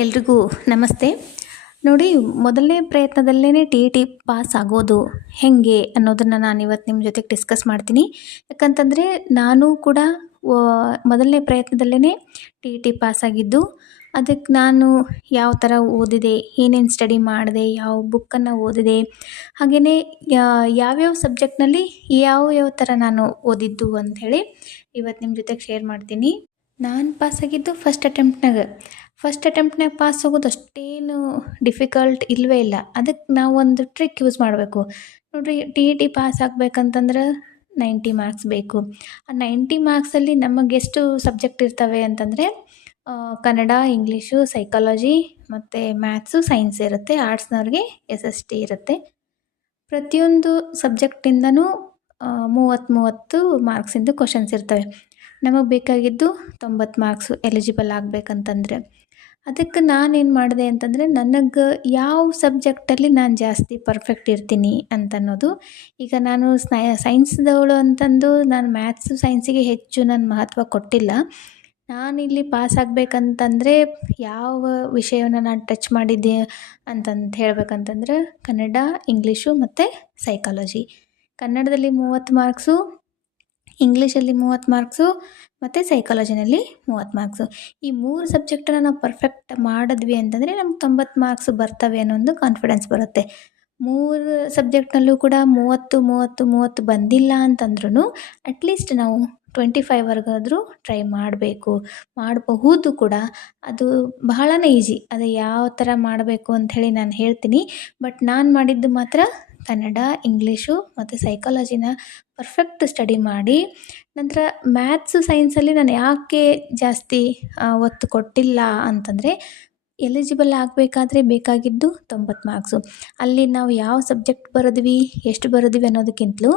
ಎಲ್ರಿಗೂ ನಮಸ್ತೆ. ನೋಡಿ, ಮೊದಲನೇ ಪ್ರಯತ್ನದಲ್ಲೇ ಟಿ ಇ ಟಿ ಪಾಸ್ ಆಗೋದು ಹೇಗೆ ಅನ್ನೋದನ್ನು ನಾನು ಇವತ್ತು ನಿಮ್ಮ ಜೊತೆಗೆ ಡಿಸ್ಕಸ್ ಮಾಡ್ತೀನಿ. ಯಾಕಂತಂದರೆ, ನಾನು ಕೂಡ ಮೊದಲನೇ ಪ್ರಯತ್ನದಲ್ಲೇ ಟಿ ಇ ಟಿ ಪಾಸ್ ಆಗಿದ್ದು ಅದಕ್ಕೆ ನಾನು ಯಾವ ಥರ ಓದಿದೆ, ಏನೇನು ಸ್ಟಡಿ ಮಾಡಿದೆ, ಯಾವ ಬುಕ್ಕನ್ನು ಓದಿದೆ ಹಾಗೆಯೇ ಯಾವ್ಯಾವ ಸಬ್ಜೆಕ್ಟ್ನಲ್ಲಿ ಯಾವ ಯಾವ ಥರ ನಾನು ಓದಿದ್ದು ಅಂಥೇಳಿ ಇವತ್ತು ನಿಮ್ಮ ಜೊತೆಗೆ ಶೇರ್ ಮಾಡ್ತೀನಿ. ನಾನು ಪಾಸಾಗಿದ್ದು ಫಸ್ಟ್ ಅಟೆಂಪ್ಟ್ನಾಗ ಫಸ್ಟ್ ಅಟೆಂಪ್ಟ್ನಾಗ ಪಾಸ್ ಆಗೋದು ಅಷ್ಟೇನು ಡಿಫಿಕಲ್ಟ್ ಇಲ್ಲವೇ ಇಲ್ಲ. ಅದಕ್ಕೆ ನಾವು ಒಂದು ಟ್ರಿಕ್ ಯೂಸ್ ಮಾಡಬೇಕು. ನೋಡಿರಿ ಟಿ ಇ ಟಿ ಪಾಸ್ ಆಗಬೇಕಂತಂದ್ರೆ ನೈಂಟಿ ಮಾರ್ಕ್ಸ್ ಬೇಕು. ಆ ನೈಂಟಿ ಮಾರ್ಕ್ಸಲ್ಲಿ ನಮಗೆ ಎಷ್ಟು ಸಬ್ಜೆಕ್ಟ್ ಇರ್ತವೆ ಅಂತಂದರೆ ಕನ್ನಡ ಇಂಗ್ಲೀಷು ಸೈಕಾಲಜಿ ಮತ್ತು ಮ್ಯಾಥ್ಸು ಸೈನ್ಸ್ ಇರುತ್ತೆ. ಆರ್ಟ್ಸ್ನವ್ರಿಗೆ ಎಸ್ ಎಸ್ ಟಿ ಇರುತ್ತೆ. ಪ್ರತಿಯೊಂದು ಸಬ್ಜೆಕ್ಟಿಂದನೂ ಮೂವತ್ತು ಮೂವತ್ತು ಮಾರ್ಕ್ಸಿಂದು ಕ್ವಶನ್ಸ್ ಇರ್ತವೆ. ನಮಗೆ ಬೇಕಾಗಿದ್ದು ತೊಂಬತ್ತು ಮಾರ್ಕ್ಸು ಎಲಿಜಿಬಲ್ ಆಗಬೇಕಂತಂದ್ರೆ. ಅದಕ್ಕೆ ನಾನೇನು ಮಾಡಿದೆ ಅಂತಂದರೆ ನನಗೆ ಯಾವ ಸಬ್ಜೆಕ್ಟಲ್ಲಿ ನಾನು ಜಾಸ್ತಿ ಪರ್ಫೆಕ್ಟ್ ಇರ್ತೀನಿ ಅಂತ ಅನ್ನೋದು ಈಗ ನಾನು ಸ್ನೈ ಸೈನ್ಸ್ದವಳು ಅಂತಂದು ನಾನು ಮ್ಯಾಥ್ಸು ಸೈನ್ಸಿಗೆ ಹೆಚ್ಚು ನಾನು ಮಹತ್ವ ಕೊಟ್ಟಿಲ್ಲ. ನಾನಿಲ್ಲಿ ಪಾಸ್ ಆಗಬೇಕಂತಂದರೆ ಯಾವ ವಿಷಯವನ್ನು ನಾನು ಟಚ್ ಮಾಡಿದ್ದೆ ಅಂತಂತ ಹೇಳ್ಬೇಕಂತಂದ್ರೆ ಕನ್ನಡ, ಇಂಗ್ಲೀಷು ಮತ್ತು ಸೈಕಾಲಜಿ ಕನ್ನಡದಲ್ಲಿ ಮೂವತ್ತು ಮಾರ್ಕ್ಸು ಇಂಗ್ಲೀಷಲ್ಲಿ ಮೂವತ್ತು ಮಾರ್ಕ್ಸು ಮತ್ತು ಸೈಕಾಲಜಿನಲ್ಲಿ ಮೂವತ್ತು ಮಾರ್ಕ್ಸು ಈ ಮೂರು ಸಬ್ಜೆಕ್ಟನ್ನು ನಾವು ಪರ್ಫೆಕ್ಟ್ ಮಾಡಿದ್ವಿ ಅಂತಂದರೆ ನಮ್ಗೆ ತೊಂಬತ್ತು ಮಾರ್ಕ್ಸ್ ಬರ್ತವೆ ಅನ್ನೋ ಒಂದು ಕಾನ್ಫಿಡೆನ್ಸ್ ಬರುತ್ತೆ. ಮೂರು ಸಬ್ಜೆಕ್ಟ್ನಲ್ಲೂ ಕೂಡ ಮೂವತ್ತು ಮೂವತ್ತು ಮೂವತ್ತು ಬಂದಿಲ್ಲ ಅಂತಂದ್ರೂ ಅಟ್ಲೀಸ್ಟ್ ನಾವು ಟ್ವೆಂಟಿ ಫೈವ್ವರೆಗಾದರೂ ಟ್ರೈ ಮಾಡಬೇಕು. ಮಾಡಬಹುದು ಕೂಡ. ಅದು ಬಹಳನೇ ಈಸಿ ಅದು ಯಾವ ಥರ ಮಾಡಬೇಕು ಅಂಥೇಳಿ ನಾನು ಹೇಳ್ತೀನಿ. ಬಟ್ ನಾನು ಮಾಡಿದ್ದು ಮಾತ್ರ ಕನ್ನಡ ಇಂಗ್ಲೀಷು ಮತ್ತು ಸೈಕಾಲಜಿನ ಪರ್ಫೆಕ್ಟ್ ಸ್ಟಡಿ ಮಾಡಿ, ನಂತರ ಮ್ಯಾಥ್ಸು ಸೈನ್ಸಲ್ಲಿ ನಾನು ಯಾಕೆ ಜಾಸ್ತಿ ಒತ್ತು ಕೊಟ್ಟಿಲ್ಲ ಅಂತಂದರೆ ಎಲಿಜಿಬಲ್ ಆಗಬೇಕಾದ್ರೆ ಬೇಕಾಗಿದ್ದು ತೊಂಬತ್ತು ಮಾರ್ಕ್ಸು ಅಲ್ಲಿ ನಾವು ಯಾವ ಸಬ್ಜೆಕ್ಟ್ ಬರೆದ್ವಿ, ಎಷ್ಟು ಬರೆದ್ವಿ ಅನ್ನೋದಕ್ಕಿಂತಲೂ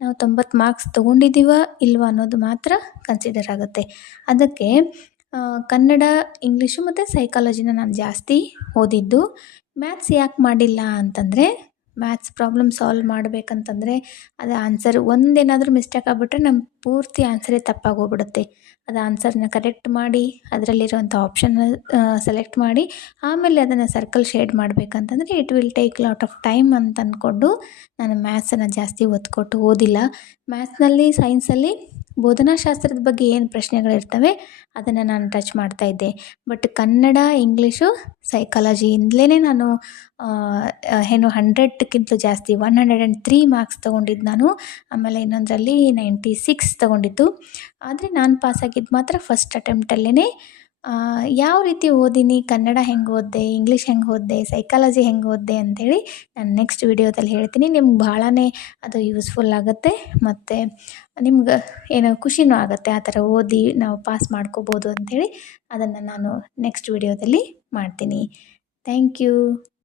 ನಾವು ತೊಂಬತ್ತು ಮಾರ್ಕ್ಸ್ ತೊಗೊಂಡಿದ್ದೀವ ಇಲ್ವಾ ಅನ್ನೋದು ಮಾತ್ರ ಕನ್ಸಿಡರ್ ಆಗುತ್ತೆ. ಅದಕ್ಕೆ ಕನ್ನಡ ಇಂಗ್ಲೀಷು ಮತ್ತು ಸೈಕಾಲಜಿನ ನಾನು ಜಾಸ್ತಿ ಓದಿದ್ದು ಮ್ಯಾಥ್ಸ್ ಯಾಕೆ ಮಾಡಿಲ್ಲ ಅಂತಂದರೆ ಮ್ಯಾಥ್ಸ್ ಪ್ರಾಬ್ಲಮ್ ಸಾಲ್ವ್ ಮಾಡಬೇಕಂತಂದರೆ ಅದು ಆನ್ಸರ್ ಒಂದೇನಾದರೂ ಮಿಸ್ಟೇಕ್ ಆಗಿಬಿಟ್ರೆ ನಮ್ಮ ಪೂರ್ತಿ ಆನ್ಸರೇ ತಪ್ಪಾಗಿ ಹೋಗ್ಬಿಡುತ್ತೆ ಅದು ಆನ್ಸರ್ನ ಕರೆಕ್ಟ್ ಮಾಡಿ ಅದರಲ್ಲಿರುವಂಥ ಆಪ್ಷನ್ನ ಸೆಲೆಕ್ಟ್ ಮಾಡಿ, ಆಮೇಲೆ ಅದನ್ನು circle shade ಮಾಡಬೇಕಂತಂದರೆ it will take lot of time ಅಂತ ಅಂದ್ಕೊಂಡು ನಾನು ಮ್ಯಾಥ್ಸನ್ನು ಜಾಸ್ತಿ ಒತ್ತು ಕೊಟ್ಟು ಓದಿಲ್ಲ ಮ್ಯಾಥ್ಸ್ನಲ್ಲಿ ಸೈನ್ಸಲ್ಲಿ ಬೋಧನಾಶಾಸ್ತ್ರದ ಬಗ್ಗೆ ಏನು ಪ್ರಶ್ನೆಗಳಿರ್ತವೆ ಅದನ್ನು ನಾನು ಟಚ್ ಮಾಡ್ತಾ ಇದ್ದೆ. ಬಟ್ ಕನ್ನಡ ಇಂಗ್ಲೀಷು ಸೈಕಾಲಜಿಯಿಂದಲೇ ನಾನು ಏನು ಹಂಡ್ರೆಡ್ಕ್ಕಿಂತಲೂ ಜಾಸ್ತಿ one hundred and three marks ತೊಗೊಂಡಿದ್ದು ನಾನು. ಆಮೇಲೆ ಇನ್ನೊಂದರಲ್ಲಿ ನೈಂಟಿ ಸಿಕ್ಸ್ ತೊಗೊಂಡಿದ್ದು. ಆದರೆ ನಾನು ಪಾಸಾಗಿದ್ದು ಮಾತ್ರ ಫಸ್ಟ್ ಅಟೆಂಪ್ಟಲ್ಲೇ ಯಾವ ರೀತಿ ಓದಿನಿ? ಕನ್ನಡ ಹೆಂಗೆ ಓದಿದೆ? ಇಂಗ್ಲೀಷ್ ಹೆಂಗೆ ಓದ್ದೆ? ಸೈಕಾಲಜಿ ಹೆಂಗೆ ಓದ್ದೆ ಅಂಥೇಳಿ ನಾನು ನೆಕ್ಸ್ಟ್ ವಿಡಿಯೋದಲ್ಲಿ ಹೇಳ್ತೀನಿ. ನಿಮ್ಗೆ ಭಾಳಾ ಅದು ಯೂಸ್ಫುಲ್ ಆಗುತ್ತೆ ಮತ್ತು ನಿಮ್ಗೆ ಏನೋ ಖುಷಿನೂ ಆಗುತ್ತೆ ಆ ಥರ ಓದಿ ನಾವು ಪಾಸ್ ಮಾಡ್ಕೋಬೋದು ಅಂಥೇಳಿ ಅದನ್ನು ನಾನು ನೆಕ್ಸ್ಟ್ ವಿಡಿಯೋದಲ್ಲಿ ಮಾಡ್ತೀನಿ. Thank you